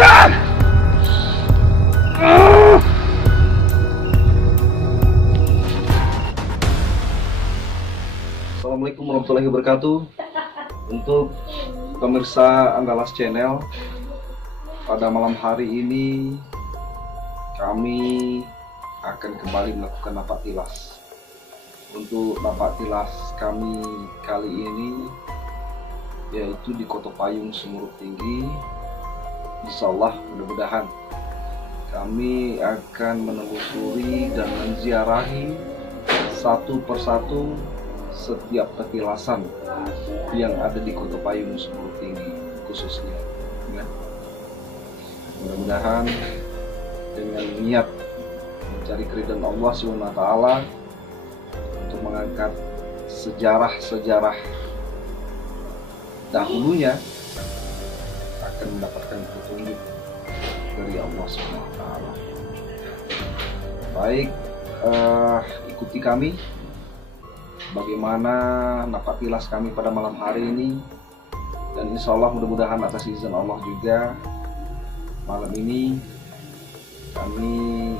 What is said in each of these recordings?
Assalamualaikum warahmatullahi wabarakatuh. Untuk pemirsa Andalas Channel, pada malam hari ini kami akan kembali melakukan napak tilas. Untuk napak tilas kami kali ini yaitu di Kota Payung, Semeru Tinggi. Insyaallah mudah-mudahan kami akan menelusuri dan menziarahi satu persatu setiap petilasan yang ada di Kota Payung, Semeru Tinggi khususnya, ya. Mudah-mudahan dengan niat mencari keridhaan Allah SWT untuk mengangkat sejarah-sejarah dahulunya akan mendapatkan petunjuk dari Allah SWT. Baik, ikuti kami bagaimana napak tilas kami pada malam hari ini, dan insya Allah mudah-mudahan atas izin Allah juga malam ini kami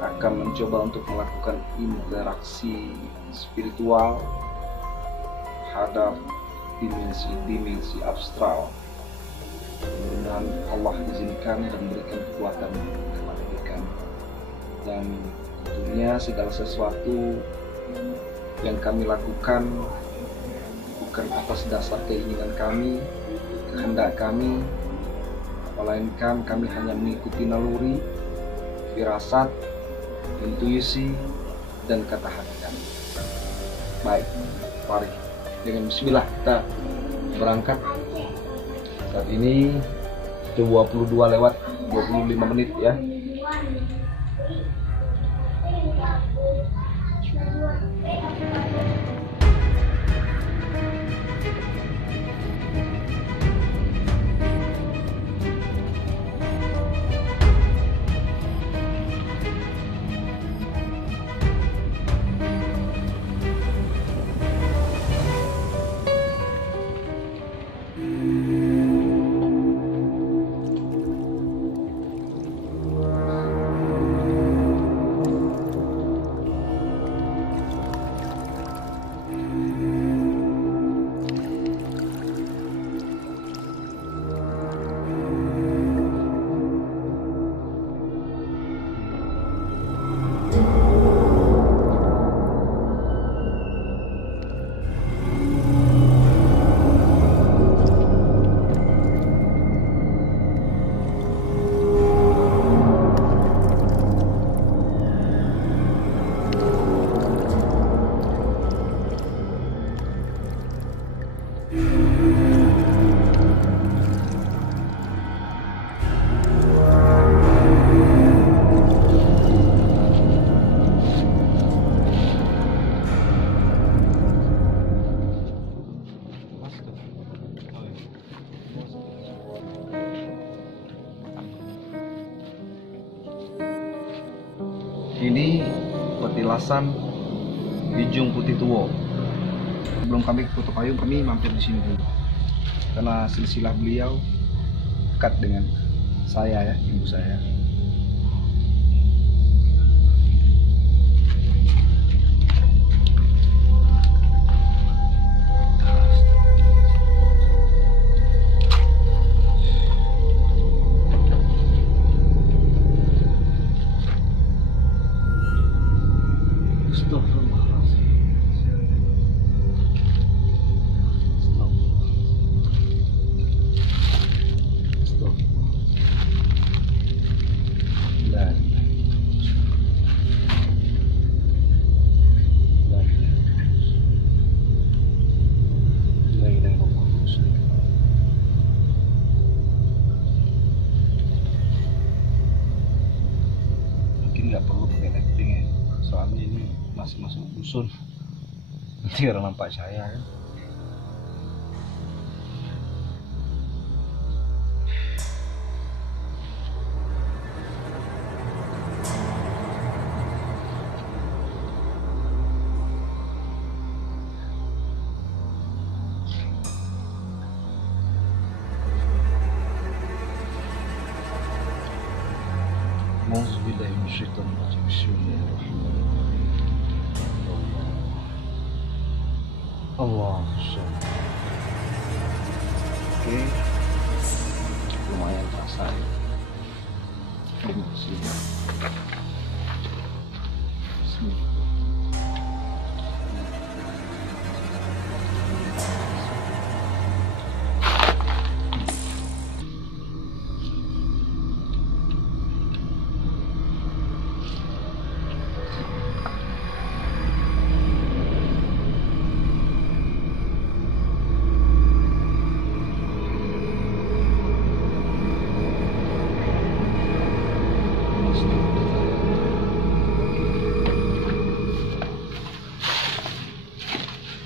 akan mencoba untuk melakukan interaksi spiritual terhadap dimensi astral. Mudah-mudahan Allah izinkan dan berikan kekuatan kepada kami, dan tentunya segala sesuatu yang kami lakukan bukan atas dasar keinginan kami, kehendak kami, melainkan kami hanya mengikuti naluri, firasat, intuisi, dan kata hati kami. Baik, mari dengan bismillah kita berangkat. Saat ini 22:25 ya. Ini petilasan Bijung Putih Tuwo. Sebelum kami ke Kota Payung, kami mampir di sini dulu karena silsilah beliau dekat dengan saya, ya, ibu saya. Nggak perlu pakai lighting ya, soalnya ini masih masuk dusun, nanti orang nampak saya kan. Auzubillahi minasyaitonir rajim. Bismillahirrahmanirrahim. Allah. Oke, lumayan terasa ya. Bismillah.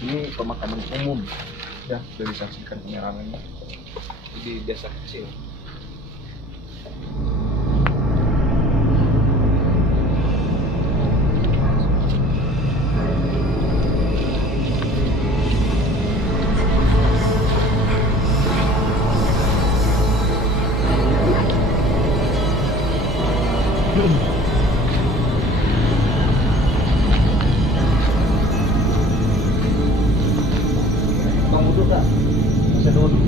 Ini pemakaman umum ya, sudah disaksikan penyerangannya di desa kecil. Bang duduk kak, bisa duduk.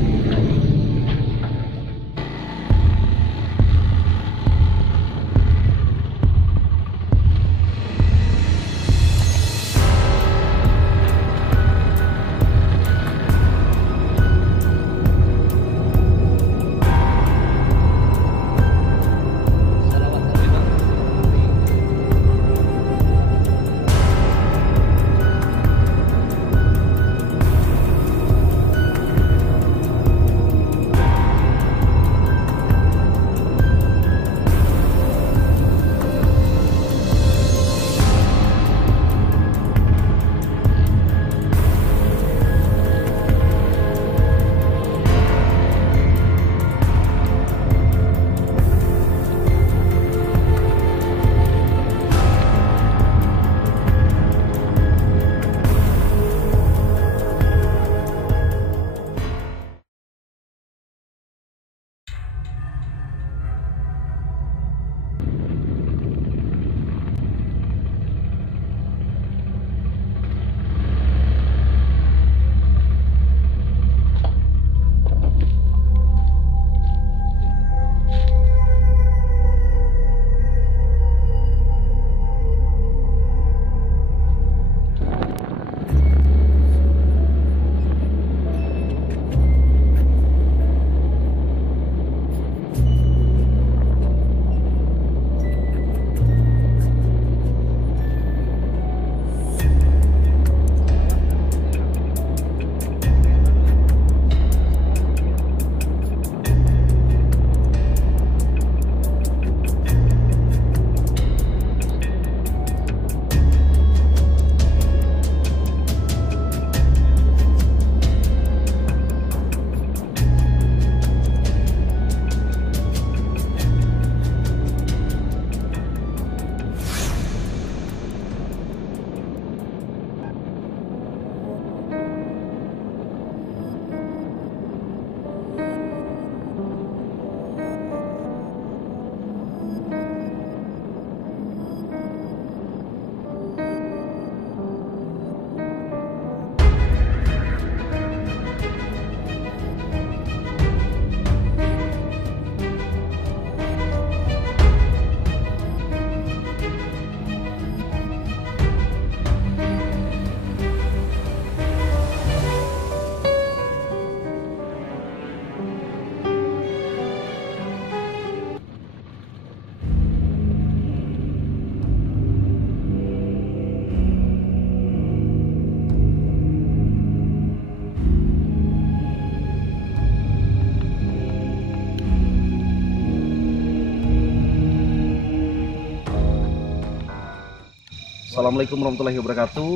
Assalamualaikum warahmatullahi wabarakatuh.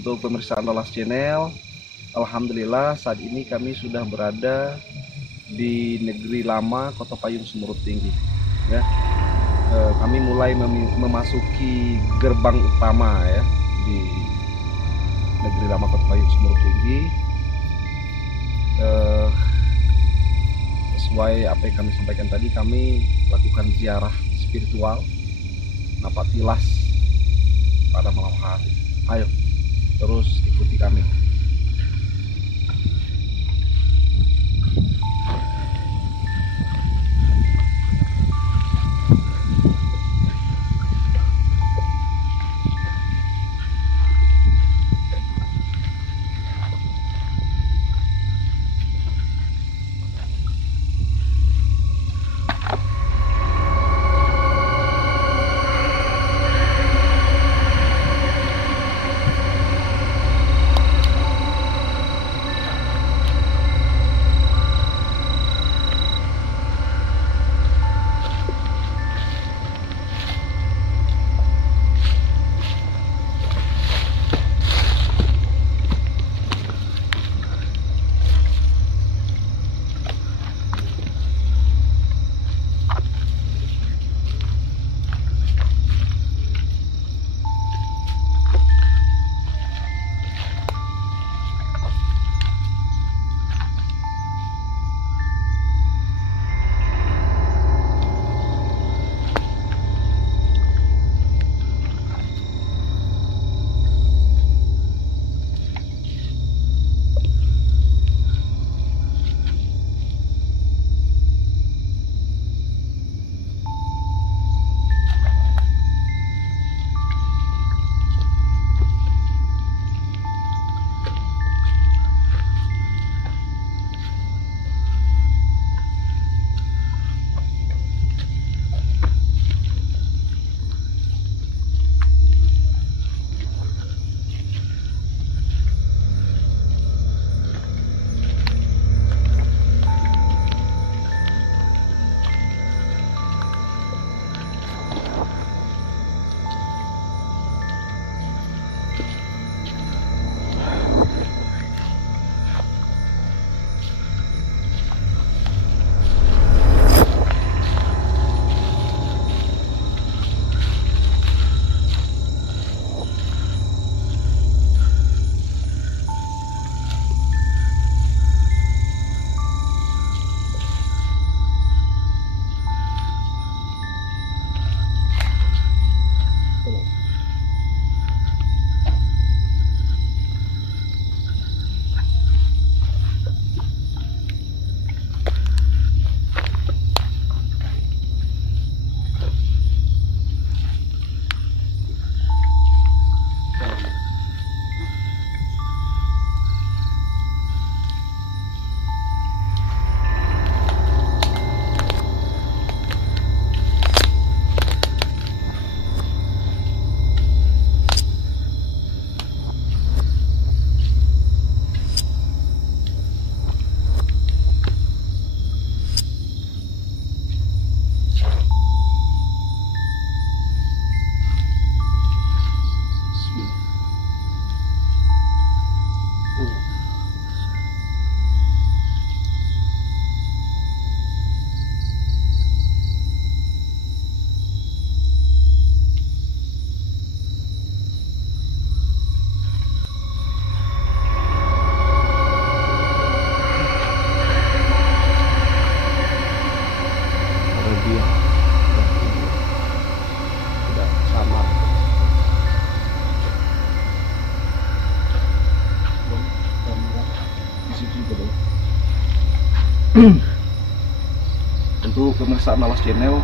Untuk pemirsa Andalas Channel, alhamdulillah saat ini kami sudah berada di negeri lama Kota Payung Semeru Tinggi ya. Kami mulai memasuki gerbang utama ya di negeri lama Kota Payung Semeru Tinggi. Sesuai apa yang kami sampaikan tadi, kami lakukan ziarah spiritual, napak tilas pada malam hari. Ayo, terus ikuti kami. Untuk pemeriksaan Malas Channel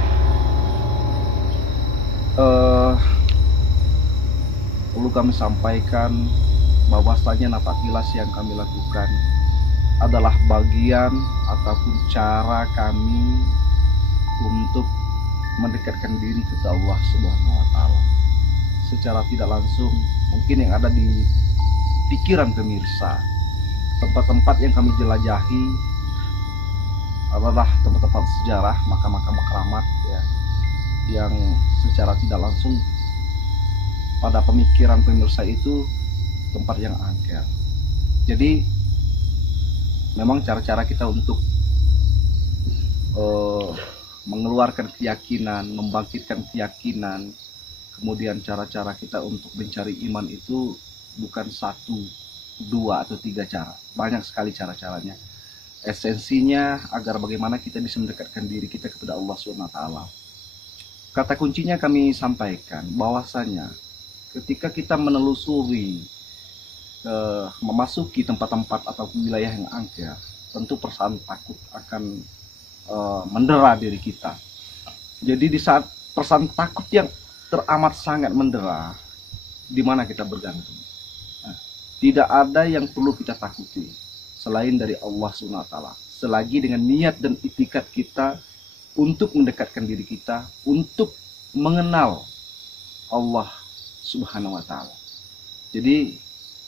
perlu kami sampaikan bahwasanya napak tilas yang kami lakukan adalah bagian ataupun cara kami untuk mendekatkan diri kepada Allah Subhanahu wa Ta'ala. Secara tidak langsung, mungkin yang ada di pikiran pemirsa, tempat-tempat yang kami jelajahi adalah tempat-tempat sejarah, makam-makam keramat ya, yang secara tidak langsung pada pemikiran pemirsa itu tempat yang angker. Jadi memang cara-cara kita untuk mengeluarkan keyakinan, membangkitkan keyakinan, kemudian cara-cara kita untuk mencari iman itu bukan 1, 2, atau 3 cara. Banyak sekali cara-caranya. Esensinya agar bagaimana kita bisa mendekatkan diri kita kepada Allah SWT. kata kuncinya kami sampaikan bahwasanya ketika kita menelusuri memasuki tempat-tempat atau wilayah yang angker, tentu perasaan takut akan mendera diri kita. Jadi di saat perasaan takut yang teramat sangat mendera, di mana kita bergantung? Nah, tidak ada yang perlu kita takuti selain dari Allah SWT. Selagi dengan niat dan itikad kita untuk mendekatkan diri kita, untuk mengenal Allah Subhanahu wa Ta'ala. Jadi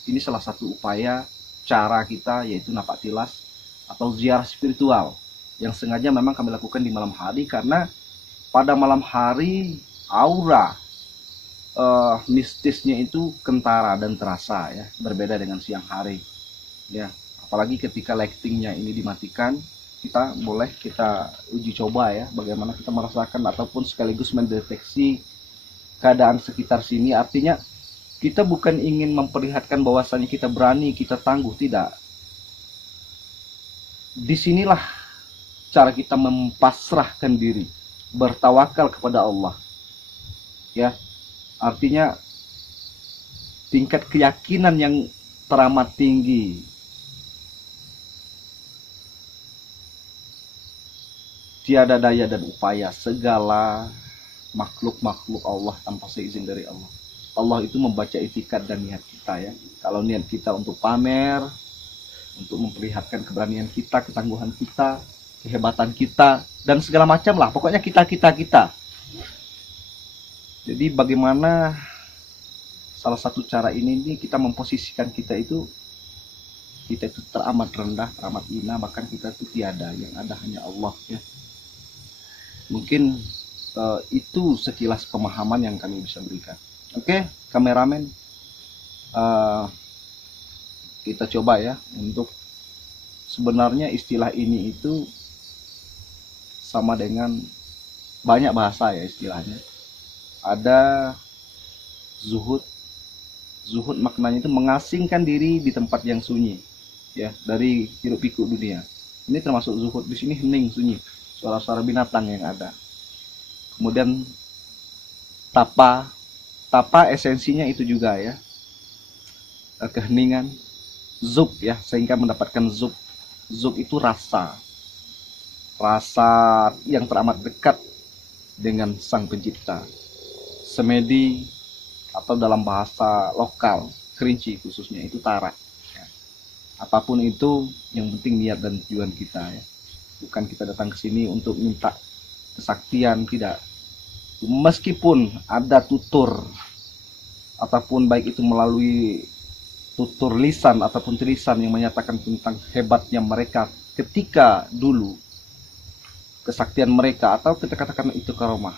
ini salah satu upaya cara kita, yaitu napak tilas atau ziarah spiritual yang sengaja memang kami lakukan di malam hari, karena pada malam hari aura mistisnya itu kentara dan terasa ya, berbeda dengan siang hari ya. Apalagi ketika lightingnya ini dimatikan, kita uji coba ya, bagaimana kita merasakan ataupun sekaligus mendeteksi keadaan sekitar sini. Artinya kita bukan ingin memperlihatkan bahwasanya kita berani, kita tangguh, tidak. Disinilah cara kita mempasrahkan diri, bertawakal kepada Allah ya. Artinya tingkat keyakinan yang teramat tinggi. Tiada daya dan upaya segala makhluk-makhluk Allah tanpa seizin dari Allah. Allah itu membaca itikat dan niat kita ya. Kalau niat kita untuk pamer, untuk memperlihatkan keberanian kita, ketangguhan kita, kehebatan kita, dan segala macam lah. Pokoknya kita. Jadi bagaimana salah satu cara ini kita memposisikan kita itu teramat rendah, teramat hina, bahkan kita itu tiada, yang ada hanya Allah ya. Mungkin itu sekilas pemahaman yang kami bisa berikan. Oke, kameramen, kita coba ya untuk sebenarnya istilah ini itu sama dengan banyak bahasa ya istilahnya. Ada zuhud maknanya itu mengasingkan diri di tempat yang sunyi ya, dari hiruk pikuk dunia. Ini termasuk zuhud. Di sini hening, sunyi, suara-suara binatang yang ada. Kemudian tapa esensinya itu juga ya, keheningan. Zub ya, sehingga mendapatkan zub itu rasa yang teramat dekat dengan Sang Pencipta. Semedi atau dalam bahasa lokal Kerinci khususnya itu tara ya. Apapun itu, yang penting niat dan tujuan kita ya. Bukan kita datang ke sini untuk minta kesaktian, tidak. Meskipun ada tutur ataupun baik itu melalui tutur lisan ataupun tulisan yang menyatakan tentang hebatnya mereka ketika dulu, kesaktian mereka, atau kita katakan itu karomah,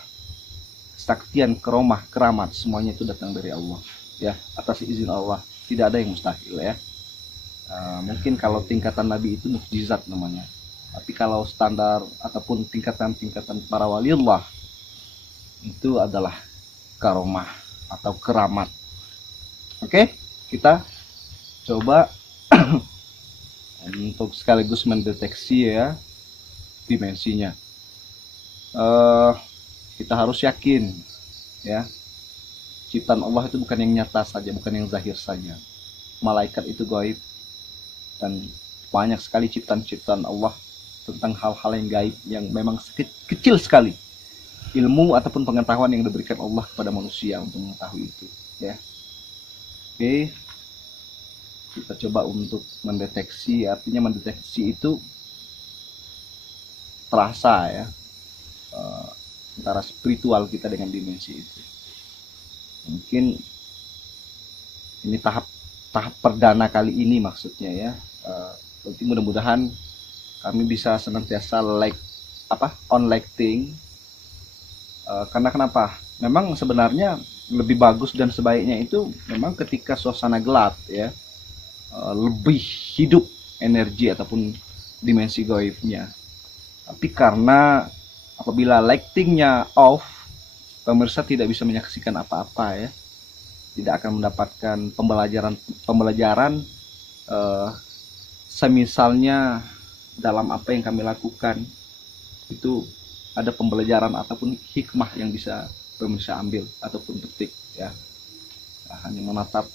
kesaktian, karomah, keramat, semuanya itu datang dari Allah ya, atas izin Allah. Tidak ada yang mustahil ya. Mungkin kalau tingkatan Nabi itu mukjizat namanya, tapi kalau standar ataupun tingkatan para waliullah itu adalah karomah atau keramat. Oke, kita coba untuk sekaligus mendeteksi ya dimensinya. Kita harus yakin ya, ciptaan Allah itu bukan yang nyata saja, bukan yang zahir saja. Malaikat itu gaib, dan banyak sekali ciptaan-ciptaan Allah tentang hal-hal yang gaib yang memang kecil sekali. Ilmu ataupun pengetahuan yang diberikan Allah kepada manusia untuk mengetahui itu ya. Oke, kita coba untuk mendeteksi. Artinya mendeteksi itu terasa ya, antara spiritual kita dengan dimensi itu. Mungkin ini tahap perdana kali ini maksudnya ya. Nanti mudah-mudahan kami bisa senantiasa on lighting. Karena kenapa? Memang sebenarnya lebih bagus dan sebaiknya itu memang ketika suasana gelap ya, lebih hidup energi ataupun dimensi gaibnya. Tapi karena apabila lightingnya off, pemirsa tidak bisa menyaksikan apa-apa ya, tidak akan mendapatkan pembelajaran semisalnya dalam apa yang kami lakukan itu ada pembelajaran ataupun hikmah yang bisa pemirsa ambil ataupun petik ya. Nah, hanya menatap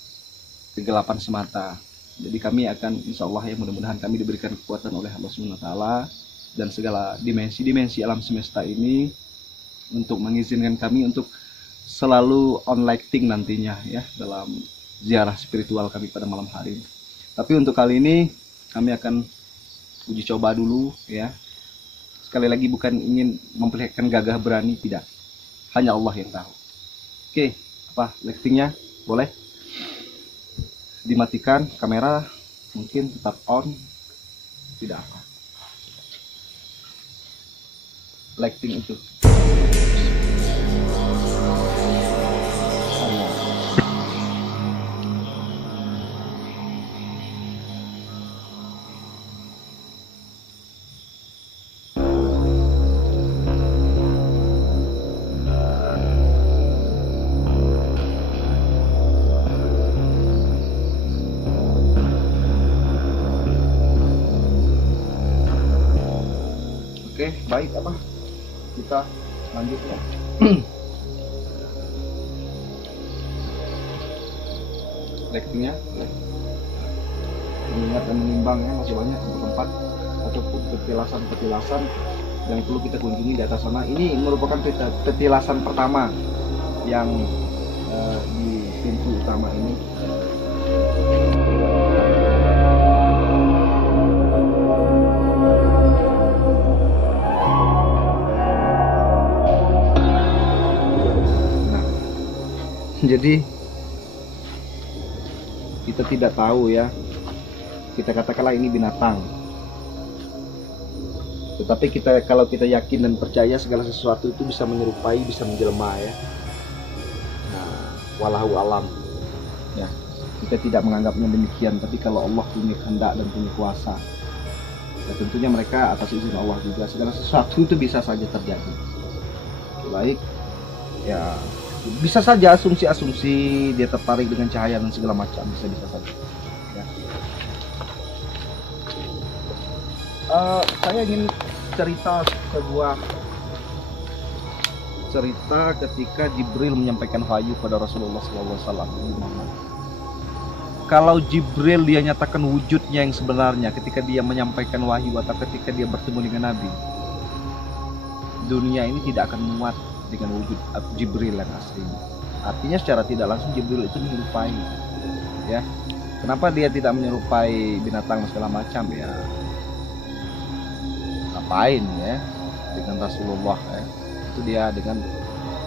kegelapan semata. Jadi kami akan insya Allah ya, mudah-mudahan kami diberikan kekuatan oleh Allah SWT dan segala dimensi-dimensi alam semesta ini untuk mengizinkan kami untuk selalu on lighting nantinya ya dalam ziarah spiritual kami pada malam hari ini. Tapi untuk kali ini kami akan uji coba dulu ya. Sekali lagi bukan ingin memperlihatkan gagah berani, tidak. Hanya Allah yang tahu. Oke, apa lightingnya boleh dimatikan, kamera mungkin tetap on, tidak apa. Lighting itu. Oke, baik apa? Kita lanjut ya. Lightingnya, mengingat dan menimbang ya, masih banyak tempat ataupun petilasan yang perlu kita kunjungi di atas sana. Ini merupakan petilasan pertama yang di pintu utama ini. Jadi kita tidak tahu ya, kita katakanlah ini binatang, tetapi kalau kita yakin dan percaya segala sesuatu itu bisa menyerupai, bisa menjelma ya. Nah, wallahu alam ya, kita tidak menganggapnya demikian, tapi kalau Allah punya kehendak dan punya kuasa ya, tentunya mereka atas izin Allah juga, segala sesuatu itu bisa saja terjadi. Baik ya, bisa saja asumsi-asumsi dia tertarik dengan cahaya dan segala macam, bisa saja ya. Saya ingin cerita sebuah cerita ketika Jibril menyampaikan wahyu pada Rasulullah SAW. Kalau Jibril dia nyatakan wujudnya yang sebenarnya ketika dia menyampaikan wahyu atau ketika dia bertemu dengan Nabi, dunia ini tidak akan muat dengan wujud Jibril yang aslinya. Artinya secara tidak langsung Jibril itu menyerupai ya. Kenapa dia tidak menyerupai binatang segala macam ya? Ngapain ya dengan Rasulullah ya? Itu dia dengan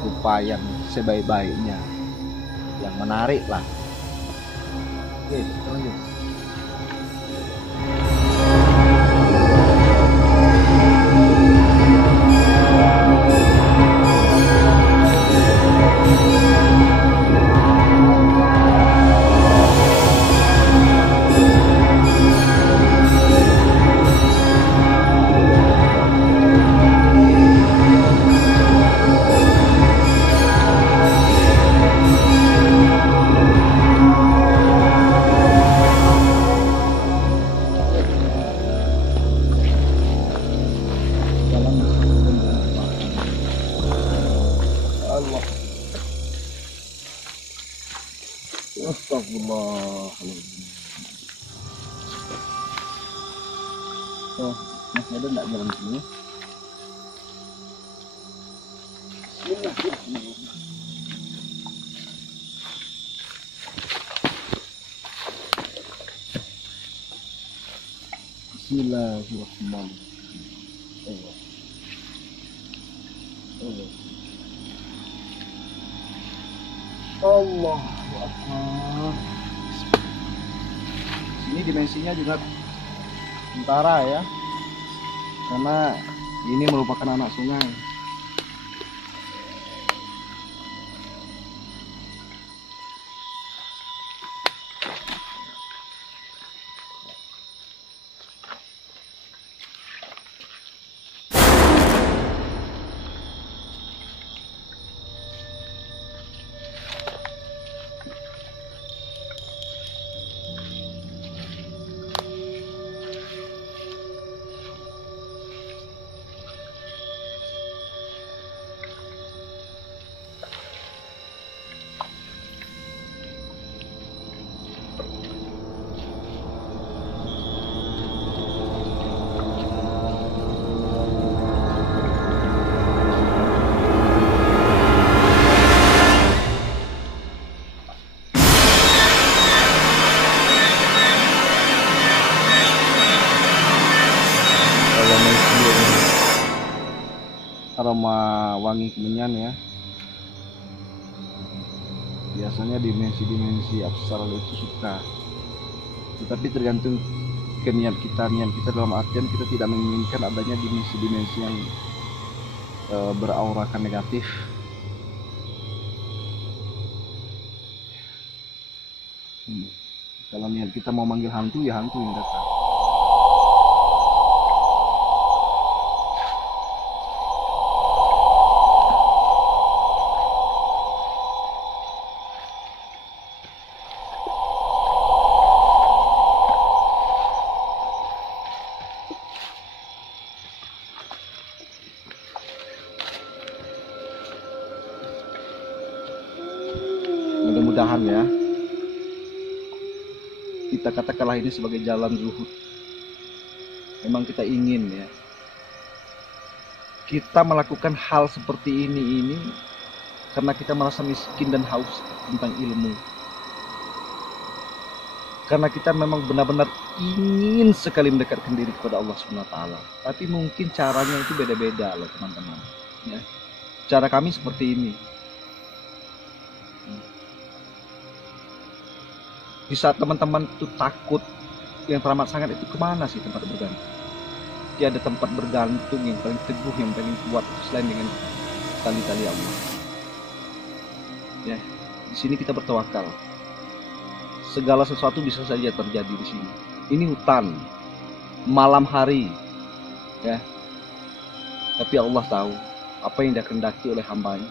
rupa yang sebaik-baiknya, yang menarik lah. Oke, kita lanjut. Astagfirullahaladzim. Oh, Mas ada enggak jalan sini? Bismillahirrahmanirrahim. Allah Akbar. Sini dimensinya juga sementara ya, karena ini merupakan anak sungai. aroma wangi kemenyan ya. Biasanya dimensi-dimensi abstrak itu suka, tetapi tergantung ke niat kita dalam artian kita tidak menginginkan adanya dimensi-dimensi yang beraurakan negatif. Kalau niat kita mau manggil hantu, ya hantu yang datang. Mudah-mudahan ya, kita katakanlah ini sebagai jalan zuhud. Memang kita ingin ya, kita melakukan hal seperti ini karena kita merasa miskin dan haus tentang ilmu. Karena kita memang benar-benar ingin sekali mendekatkan diri kepada Allah SWT. Tapi mungkin caranya itu beda-beda loh teman-teman ya. Cara kami seperti ini. Di saat teman-teman itu takut, yang teramat sangat itu kemana sih tempat bergantung? Tiada tempat bergantung yang paling teguh, yang paling kuat selain dengan tali-tali Allah. Ya, di sini kita bertawakal. Segala sesuatu bisa saja terjadi di sini. Ini hutan, malam hari, ya. Tapi Allah tahu apa yang dikehendaki oleh hambanya.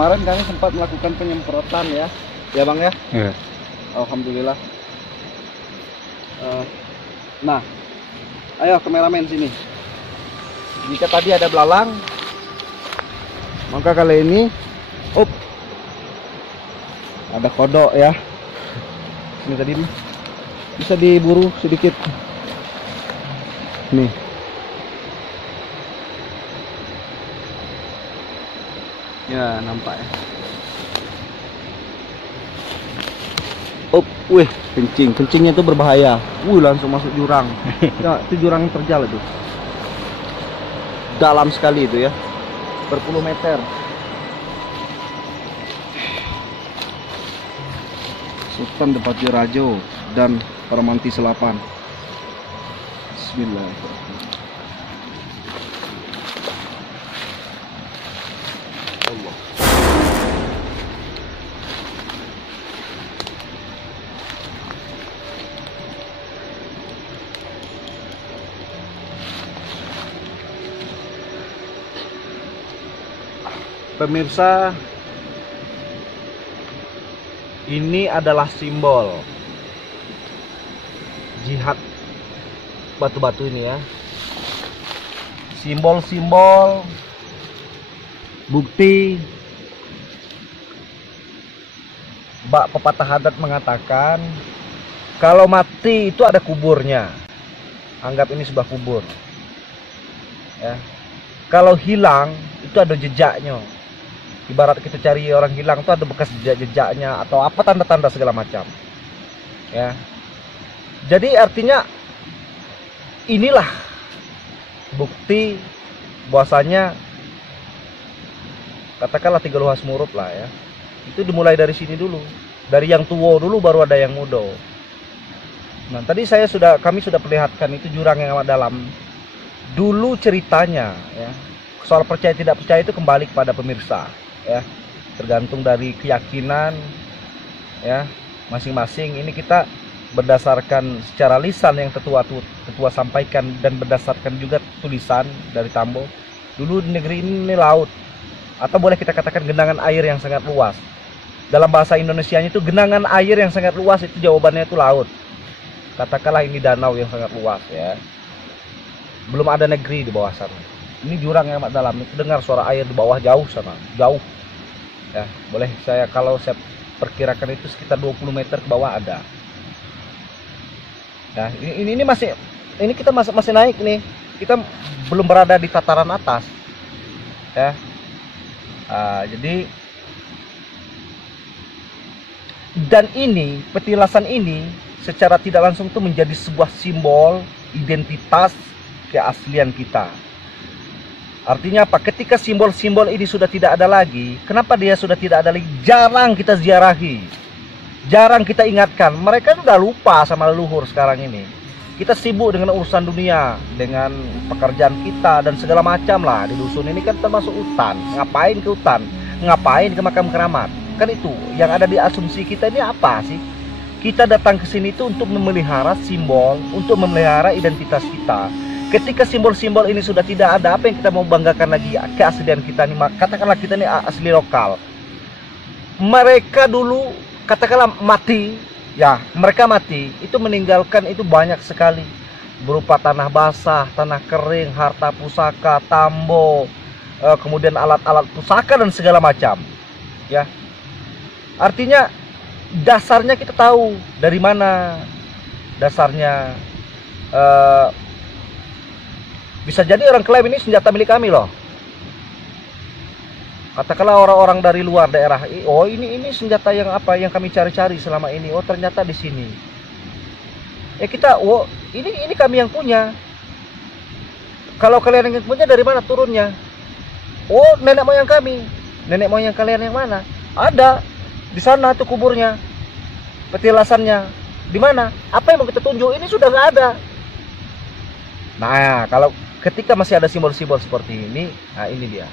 Kemarin kami sempat melakukan penyemprotan ya bang ya. Yeah. Alhamdulillah. Nah, ayo kameramen sini. Jika tadi ada belalang, maka kali ini, ada kodok ya. Ini tadi bisa diburu sedikit. Nih. Ya, nampak ya. Wih, kencingnya itu berbahaya. Langsung masuk jurang. Ya, itu jurang yang terjal itu. Dalam sekali itu ya. Berpuluh meter. Sultan Depati Rajo dan Paramanti Selapan. Bismillahirrahmanirrahim. Allah. Pemirsa, ini adalah simbol jihad batu-batu ini ya. Simbol-simbol bukti bak pepatah adat mengatakan kalau mati itu ada kuburnya. Anggap ini sebuah kubur. Ya. Kalau hilang itu ada jejaknya. Ibarat kita cari orang hilang itu ada bekas jejak-jejaknya atau apa tanda-tanda segala macam. Ya. Jadi artinya inilah bukti bahwasanya katakanlah 3 luas murub lah ya. Itu dimulai dari sini dulu. Dari yang tua dulu baru ada yang muda. Nah, tadi kami sudah perlihatkan itu jurang yang amat dalam. Dulu ceritanya, ya, soal percaya tidak percaya itu kembali kepada pemirsa, ya, tergantung dari keyakinan, ya, masing-masing. Ini kita berdasarkan secara lisan yang tetua sampaikan dan berdasarkan juga tulisan dari Tambo. Dulu di negeri ini laut, atau boleh kita katakan genangan air yang sangat luas. Dalam bahasa Indonesianya itu genangan air yang sangat luas, itu jawabannya itu laut. Katakanlah ini danau yang sangat luas, ya. Belum ada negeri di bawah sana. Ini jurang yang amat dalam. Itu dengar suara air di bawah jauh sana, jauh. Ya, boleh kalau saya perkirakan itu sekitar 20 meter ke bawah ada. Ya, ini masih, ini kita masih naik nih. Kita belum berada di tataran atas. Ya. Jadi dan ini petilasan ini secara tidak langsung itu menjadi sebuah simbol identitas keaslian kita. Artinya apa? Ketika simbol-simbol ini sudah tidak ada lagi, kenapa dia sudah tidak ada lagi? Jarang kita ziarahi, jarang kita ingatkan. Mereka sudah lupa sama leluhur sekarang ini. Kita sibuk dengan urusan dunia, dengan pekerjaan kita dan segala macam lah. Di dusun ini kan termasuk hutan. Ngapain ke hutan? Ngapain ke makam keramat? Kan itu yang ada di asumsi kita ini apa sih? Kita datang ke sini itu untuk memelihara simbol, untuk memelihara identitas kita. Ketika simbol-simbol ini sudah tidak ada, apa yang kita mau banggakan lagi? Keaslian kita nih, katakanlah kita ini asli lokal. Mereka dulu katakanlah mati, ya mereka mati, itu meninggalkan itu banyak sekali. Berupa tanah basah, tanah kering, harta pusaka, tambo, kemudian alat-alat pusaka dan segala macam. Ya, artinya dasarnya kita tahu dari mana dasarnya. Bisa jadi orang klaim ini senjata milik kami loh. Katakanlah orang-orang dari luar daerah, oh ini senjata yang apa yang kami cari-cari selama ini. Oh ternyata di sini. Kita, oh ini kami yang punya. Kalau kalian yang punya, dari mana turunnya? Oh nenek moyang kami. Nenek moyang kalian yang mana? Ada di sana tuh kuburnya, petilasannya. Di mana? Apa yang mau kita tunjuk? Ini sudah nggak ada. Nah, kalau ketika masih ada simbol-simbol seperti ini, nah ini dia.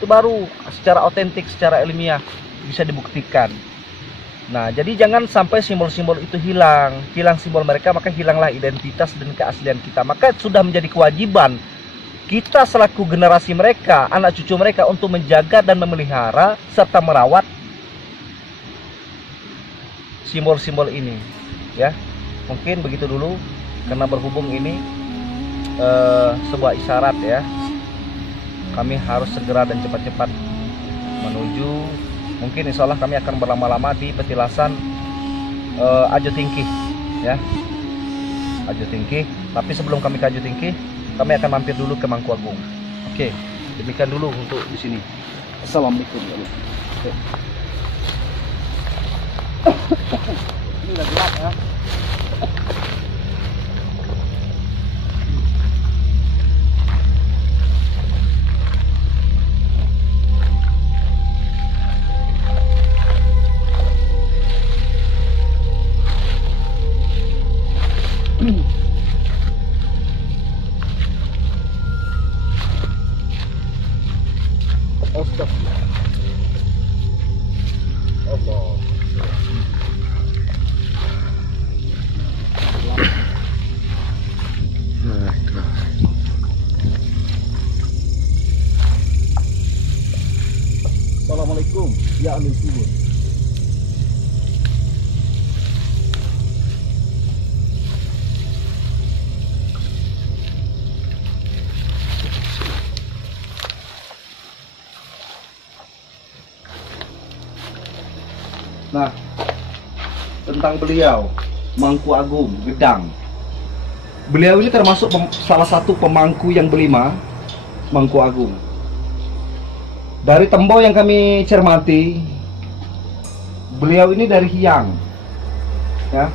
Itu baru secara otentik, secara ilmiah bisa dibuktikan. Nah, jadi jangan sampai simbol-simbol itu hilang. Hilang simbol mereka, maka hilanglah identitas dan keaslian kita. Maka sudah menjadi kewajiban kita selaku generasi mereka, anak cucu mereka untuk menjaga dan memelihara serta merawat simbol-simbol ini. Ya, mungkin begitu dulu karena berhubung ini sebuah isyarat ya, kami harus segera dan cepat-cepat menuju, mungkin insya Allah kami akan berlama-lama di petilasan Ajo Tingkih ya, Ajo Tingkih. Tapi sebelum kami ke Ajo Tingkih, kami akan mampir dulu ke Mangku Agung. Oke, demikian dulu untuk di sini. Assalamualaikum. Ini udah gelap ya. Assalamualaikum ya ahli kubur. Nah, tentang beliau Mangku Agung Gedang. Beliau ini termasuk salah satu pemangku yang kelima Mangku Agung. Dari tembok yang kami cermati, beliau ini dari Hyang, ya.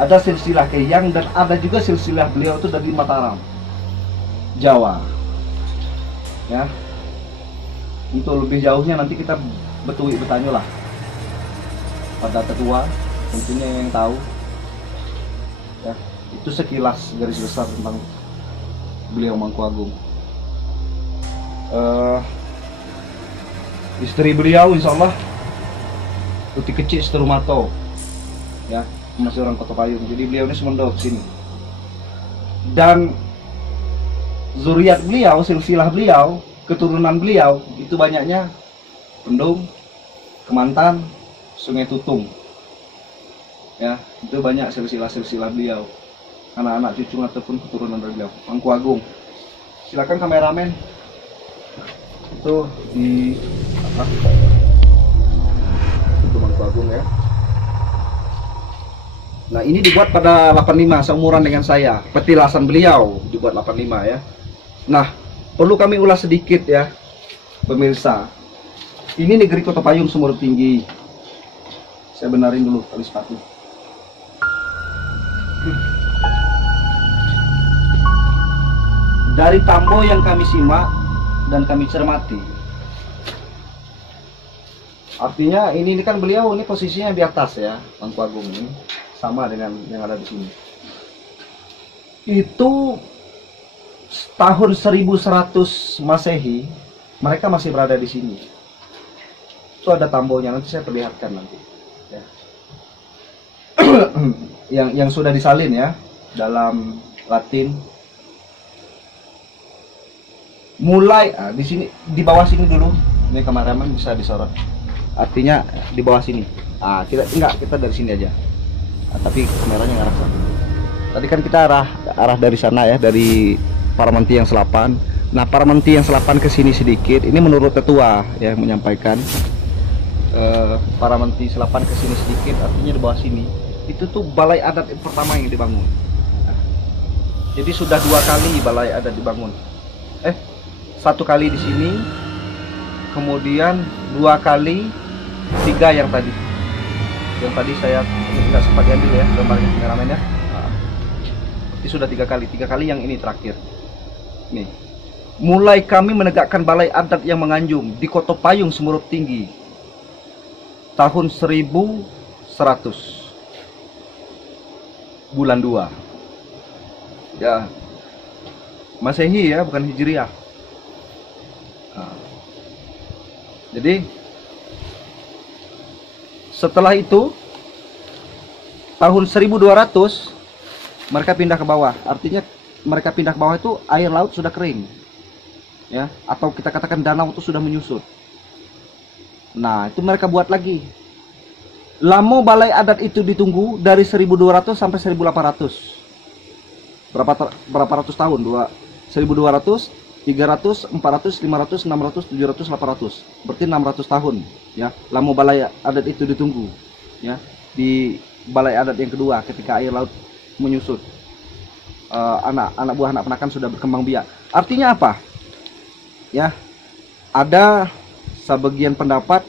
Ada silsilah ke Hyang dan ada juga silsilah beliau itu dari Mataram, Jawa, ya. Untuk lebih jauhnya nanti kita bertanya lah pada tetua, tentunya yang tahu. Ya, itu sekilas garis besar tentang beliau Mangkuagung. Istri beliau insya Allah Uti Kecik Seterumato, ya, masih orang Kota Payung. Jadi beliau ini semendok sini. Dan zuriat beliau, silsilah beliau, keturunan beliau itu banyaknya Pendung, Kemantan, Sungai Tutung. Ya, itu banyak silsilah-silsilah beliau, anak-anak cucu ataupun keturunan dari beliau. Mangkuagung. Silakan kameramen. Itu di apa? Itu Mangkuagung ya. Nah, ini dibuat pada 85, seumuran dengan saya. Petilasan beliau dibuat 85 ya. Nah, perlu kami ulas sedikit ya, pemirsa. Ini negeri Kota Payung Sumur Tinggi. Saya benarin dulu tali sepatu. Dari tambo yang kami simak dan kami cermati, artinya ini kan beliau ini posisinya di atas ya, Mangkuagung ini sama dengan yang ada di sini. Itu tahun 1100 Masehi mereka masih berada di sini. Itu ada tambonya, nanti saya perlihatkan nanti. Ya. yang sudah disalin ya dalam Latin. Mulai di sini, di bawah sini dulu. Ini kameramen bisa disorot. Artinya di bawah sini. Kita dari sini aja. Tapi kameranya ngarah sana. Tadi kan kita arah dari sana ya, dari Paramenti yang Selapan. Nah, Paramenti yang Selapan ke sini sedikit. Ini menurut tetua yang menyampaikan. Paramenti Selapan ke sini sedikit, artinya di bawah sini. Itu tuh balai adat yang pertama yang dibangun. Nah, jadi sudah 2 kali balai adat dibangun. 1 kali di sini, kemudian 2 kali, 3 yang tadi. Yang tadi saya tidak sempat diambil ya, gambarnya kameramen ya. Nah, ini sudah 3 kali, 3 kali yang ini terakhir. Nih, mulai kami menegakkan balai adat yang menganjung di Kota Payung Sumur Tinggi tahun 1100 bulan 2 ya, Masehi ya, bukan Hijriah. Nah, jadi setelah itu tahun 1200 mereka pindah ke bawah. Artinya mereka pindah ke bawah itu air laut sudah kering ya, atau kita katakan danau itu sudah menyusut. Nah, itu mereka buat lagi. Lama balai adat itu ditunggu dari 1200 sampai 1800. Berapa ratus tahun? 1200, 300, 400, 500, 600, 700, 800. Berarti 600 tahun ya. Lama balai adat itu ditunggu ya. Di balai adat yang kedua ketika air laut menyusut. Anak buah anak penakan sudah berkembang biak. Artinya apa? Ya. Ada sebagian pendapat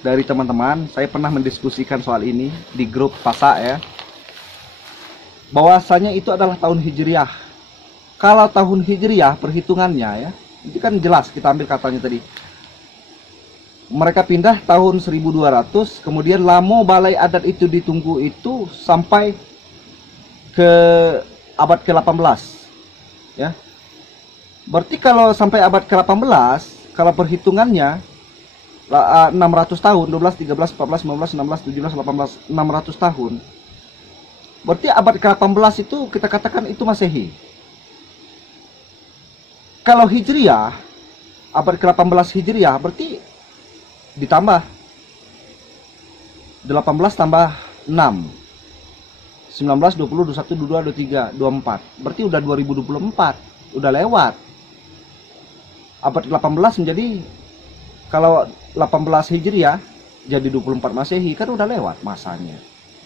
dari teman-teman, saya pernah mendiskusikan soal ini di grup PASA ya, bahwasanya itu adalah tahun Hijriah. Kalau tahun Hijriah perhitungannya ya, itu kan jelas kita ambil katanya tadi. Mereka pindah tahun 1200, kemudian lama balai adat itu ditunggu itu sampai ke abad ke-18 ya. Berarti kalau sampai abad ke-18, kalau perhitungannya 600 tahun, 12, 13, 14, 15, 16, 17, 18, 600 tahun. Berarti abad ke-18 itu kita katakan itu Masehi. Kalau Hijriah, abad ke-18 Hijriah berarti ditambah 18 tambah 6. 19, 20, 21, 22, 23, 24. Berarti udah 2024, udah lewat. Abad ke-18 menjadi, kalau 18 Hijriah jadi 24 Masehi, kan udah lewat masanya.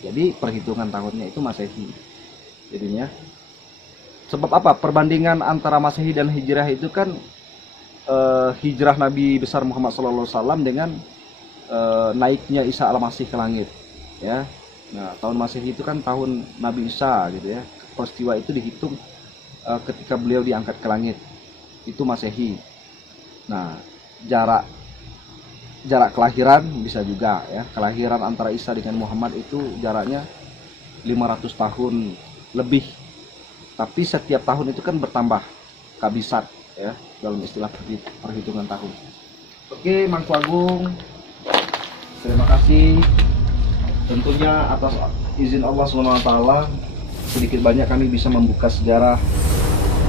Jadi perhitungan tahunnya itu Masehi. Jadinya sebab apa? Perbandingan antara Masehi dan Hijriah itu kan hijrah Nabi besar Muhammad SAW dengan naiknya Isa al-Masih ke langit ya. Nah, tahun Masehi itu kan tahun Nabi Isa gitu ya. Peristiwa itu dihitung ketika beliau diangkat ke langit. Itu Masehi. Nah, jarak kelahiran bisa juga ya, kelahiran antara Isa dengan Muhammad itu jaraknya 500 tahun lebih. Tapi setiap tahun itu kan bertambah kabisat ya dalam istilah perhitungan tahun. Oke, Mangku Agung, terima kasih. Tentunya atas izin Allah SWT, sedikit banyak kami bisa membuka sejarah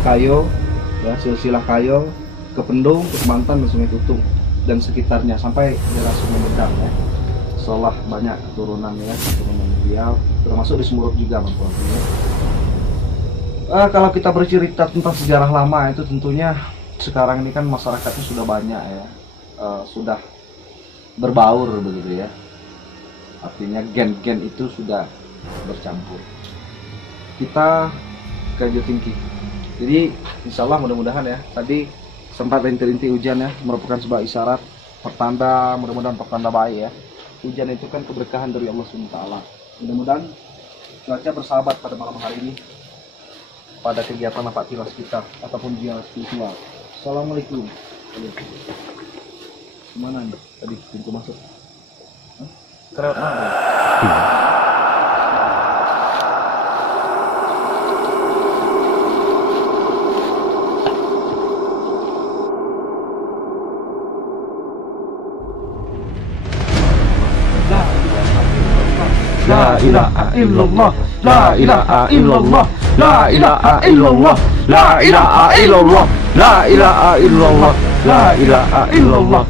Kayo, ya, silsilah Kayo ke Pendung, ke Kemantan, dan Sungai Tutung dan sekitarnya sampai daerah Sungai Medang ya. Seolah banyak keturunan ya, keturunan beliau, termasuk di Semurut juga Mangku Agung ya. Kalau kita bercerita tentang sejarah lama itu tentunya sekarang ini kan masyarakatnya sudah banyak ya, sudah berbaur begitu ya. Artinya gen-gen itu sudah bercampur. Kita ke Jotingki. Jadi insya Allah mudah-mudahan ya, tadi sempat rintik-rintik hujan ya, merupakan sebuah isyarat pertanda, mudah-mudahan pertanda baik ya. Hujan itu kan keberkahan dari Allah SWT. Mudah-mudahan cuaca bersahabat pada malam hari ini pada kegiatan napak tilas kita ataupun ziarah spiritual. Assalamualaikum. Kemana nih? Tadi pintu masuk. Kerewat mana? La ilaha illallah, la ilaha illallah, la ilaha illallah, la ilaha illallah, la ilaha illallah, la ilaha illallah.